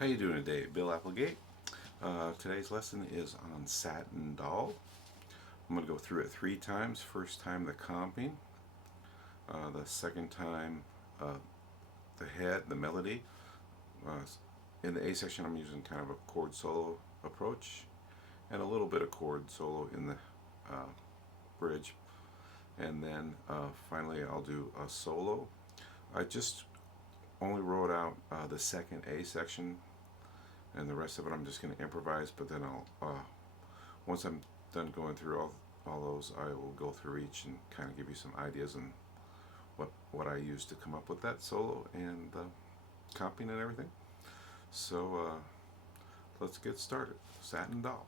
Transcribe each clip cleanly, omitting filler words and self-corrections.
How you doing today? Bill Applegate. Today's lesson is on Satin Doll. I'm going to go through it 3 times. First time the comping, the second time the head, the melody. Uh, in the A section I'm using kind of a chord solo approach and a little bit of chord solo in the bridge. And then finally I'll do a solo. I just only wrote out the second A section, and the rest of it I'm just going to improvise, but then once I'm done going through all those, I will go through each and kind of give you some ideas on what I used to come up with that solo and comping and everything. So let's get started. Satin Doll.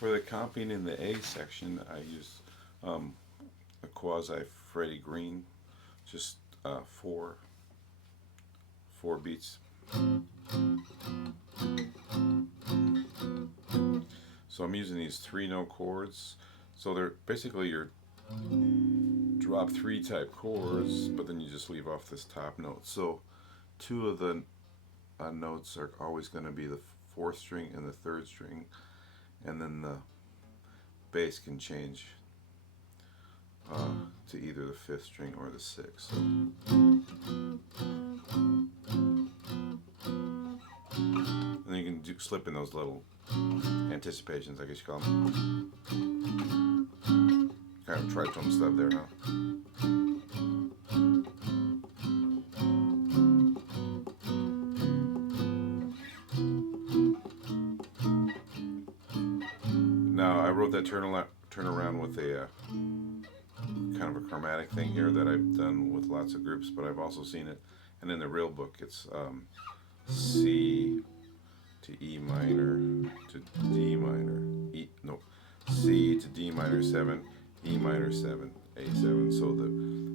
For the comping in the A section, I use a quasi Freddie Green, just four beats. So I'm using these 3-note chords. So they're basically your drop 3 type chords, but then you just leave off this top note. So 2 of the notes are always going to be the 4th string and the 3rd string, and then the bass can change to either the 5th string or the 6th. So, and then you can slip in those little anticipations, I guess you call them. Kind of tritone stuff there, huh? Now I wrote that turnaround with a kind of a chromatic thing here that I've done with lots of groups, but I've also seen it, and in the real book it's C to E minor to D minor, C to D minor 7, E minor 7, A7. So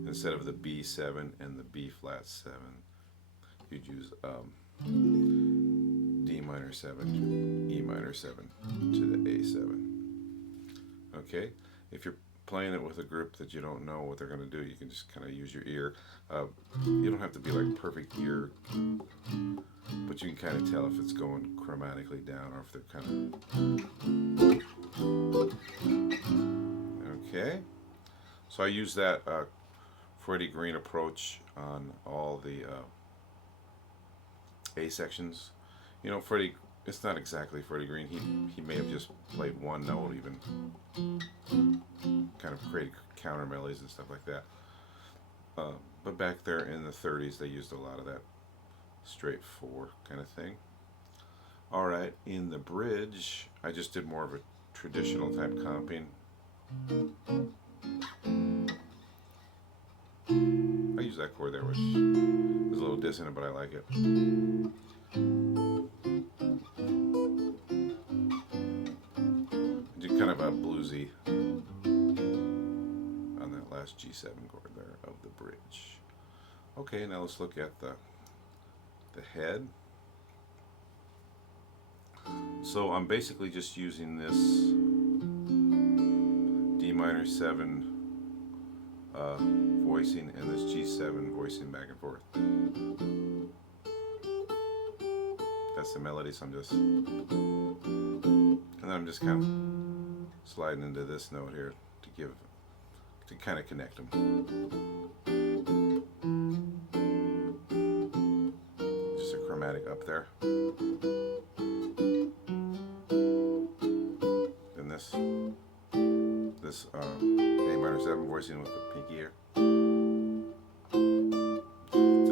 instead of the B7 and the B flat 7, you'd use D minor 7, E minor 7 to the A7. Okay, if you're playing it with a group that you don't know what they're going to do, you can just kind of use your ear. You don't have to be like perfect ear, but you can kind of tell if it's going chromatically down or if they're kind of... Okay, so I use that Freddie Green approach on all the A sections. You know, Freddie, it's not exactly Freddie Green. He may have just played one note, even kind of created counter melodies and stuff like that. But back there in the 30s, they used a lot of that straight 4 kind of thing. All right, in the bridge, I just did more of a traditional type comping. I use that chord there, which is a little dissonant, but I like it. I did kind of a bluesy on that last G7 chord there of the bridge. Okay, now let's look at the head. So I'm basically just using this D minor 7 voicing and this G7 voicing back and forth. That's the melody, so I'm just, and then I'm just kind of sliding into this note here to kind of connect them. Just a chromatic up there. Then this A minor 7 voicing with the pinky here to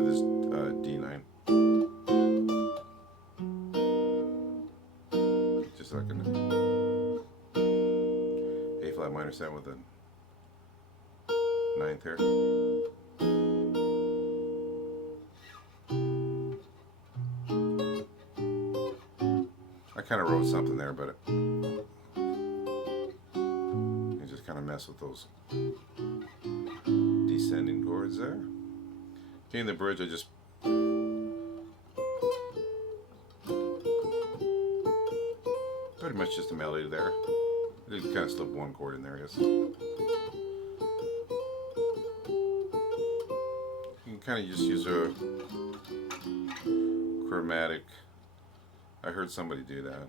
this D9. Just like an A flat minor 7 with a 9th here. I kind of wrote something there, but you just kind of mess with those descending chords there. Okay, in the bridge, I just pretty much just a melody there. I did kind of slip one chord in there, I guess. You can kind of just use a chromatic. I heard somebody do that.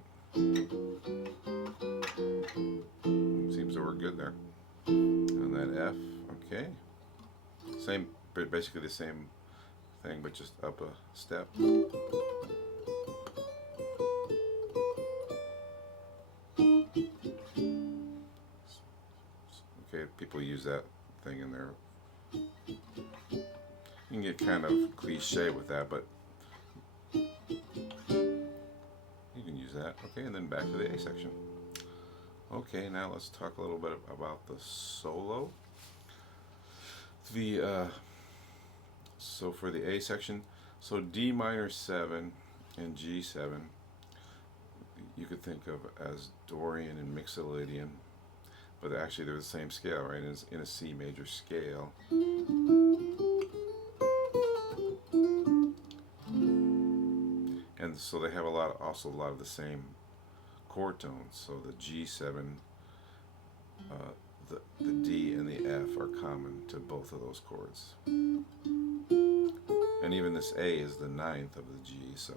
Seems to work good there. On that F, okay. Same, basically the same thing, but just up a step. Okay, people use that thing in there. You can get kind of cliche with that, but you can use that. Okay, and then back to the A section. Okay, now let's talk a little bit about the solo. So for the A section, so D minor 7 and G7, you could think of as Dorian and Mixolydian, but actually they're the same scale, right? It's in a C major scale. And so they have also a lot of the same chord tones. So the G7, the D and the F are common to both of those chords. And even this A is the 9th of the G, so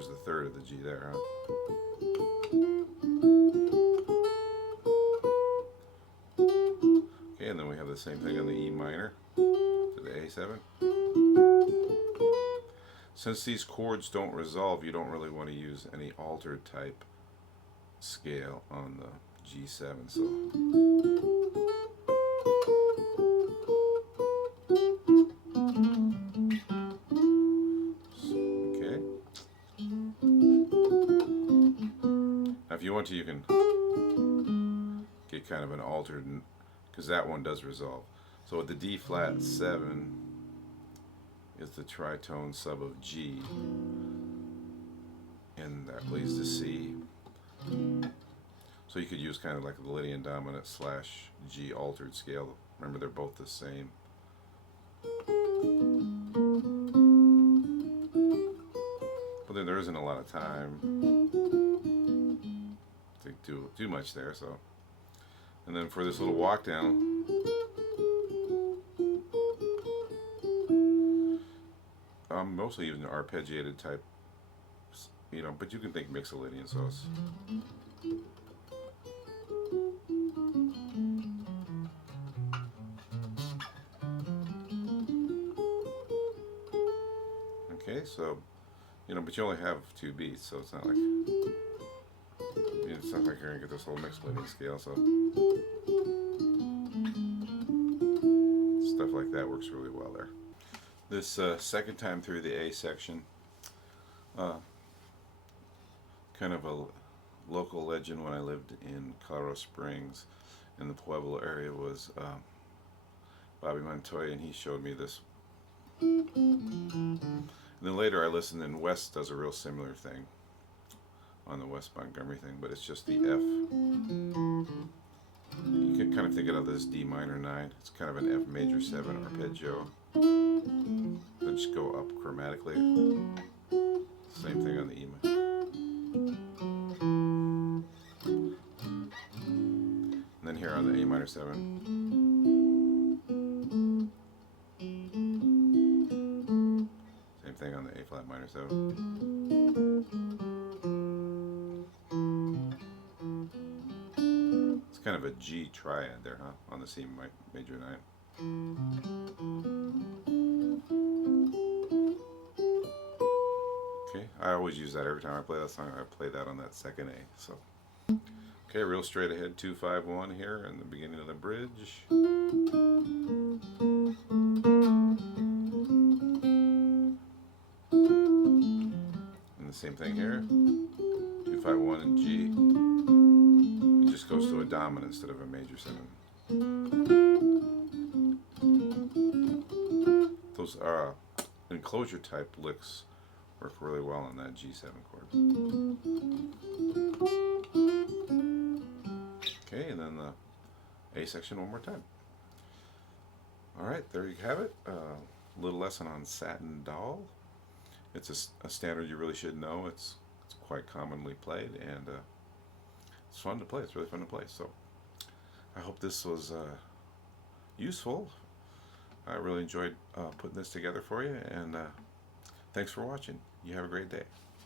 there's the third of the G there, huh? Okay, and then we have the same thing on the E minor to the A7. Since these chords don't resolve, you don't really want to use any altered type scale on the G7, so okay. Now if you want to, you can get kind of an altered, because that one does resolve. So with the D flat 7 is the tritone sub of G, and that leads to C. So you could use kind of like the Lydian dominant slash G altered scale. Remember, they're both the same. But then there isn't a lot of time to do much there. So, and then for this little walk down, I'm mostly using arpeggiated type, you know, but you can think Mixolydian, so it's okay. So, you know, but you only have 2 beats, so it's not like, you know, it's not like you're gonna get this whole Mixolydian scale. So stuff like that works really well there. This second time through the A section, kind of a local legend when I lived in Colorado Springs in the Pueblo area was Bobby Montoya, and he showed me this. And then later I listened, and West does a real similar thing on the West Montgomery thing, but it's just the F. You can kind of think of it as D minor 9. It's kind of an F major 7 arpeggio. Then just go up chromatically. Same thing on the E minor. And then here on the A minor 7. Same thing on the A flat minor 7. It's kind of a G triad there, huh? On the C major 9. Okay, I always use that every time I play that song. I play that on that second A. So, okay, real straight ahead 2-5-1 here in the beginning of the bridge. And the same thing here, 2-5-1 and G. It just goes to a dominant instead of a major 7. Those are enclosure type licks work really well on that G7 chord. Okay, and then the A section one more time. Alright, there you have it. A little lesson on Satin Doll. It's a standard you really should know. It's quite commonly played, and it's fun to play. It's really fun to play. So I hope this was useful. I really enjoyed putting this together for you, and thanks for watching. You have a great day.